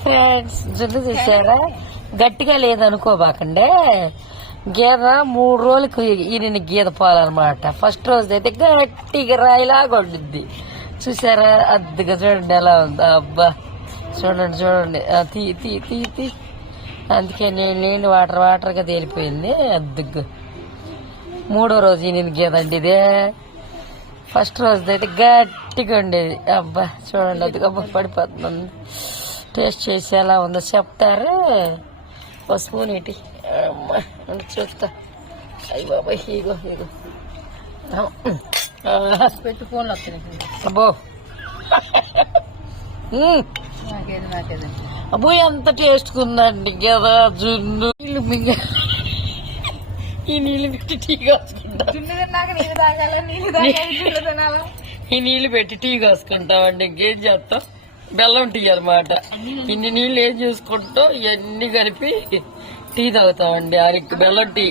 Friends, జున్ను చూసారా? గట్టిగా లేదనుకోబాకండే. గీద 3 రోజులకు ఈయన గీద పాలన్నమాట. ఫస్ట్ రోజు అయితే గట్టిగా రాయిలాగా వండుద్ది. చూసారా? అద్దుగా చూడండి ఎలా ఉందా. అబ్బా చూడండి చూడండి. తీ తీ తీ తీ అందుకే నీళ్ళు వాటర్గా తేలిపోయింది. అద్దుగా 3వ రోజు ఈయన గీదండి ఇదే. ఫస్ట్ రోజు అయితే గట్టిగా ఉండేది. అబ్బా చూడండి, అది అబ్బా పడిపోతుంది. టేస్ట్ చేసి ఎలా ఉందో చెప్తారు. ఒక స్పూన్ ఇటీ అమ్మా చూస్తా. అయ్యి బాబాయ్, ఇగో ఇగో పెట్టి ఫోన్లు వస్తున్నాయి. అబ్బో అబ్బో ఎంత టేస్ట్ ఉందండి కదా. జున్ను నీళ్ళు మింగ ఈ నీళ్ళు పెట్టి టీ కాసుకుంటా. ఈ నీళ్ళు పెట్టి టీ కాసుకుంటామండి. ఇంకేం చేస్తాం, బెల్లం టీ అనమాట. ఇన్ని నీళ్ళు ఏం చేసుకుంటాం, ఇవన్నీ కలిపి టీ తాగుతామండి. బెల్లం టీ.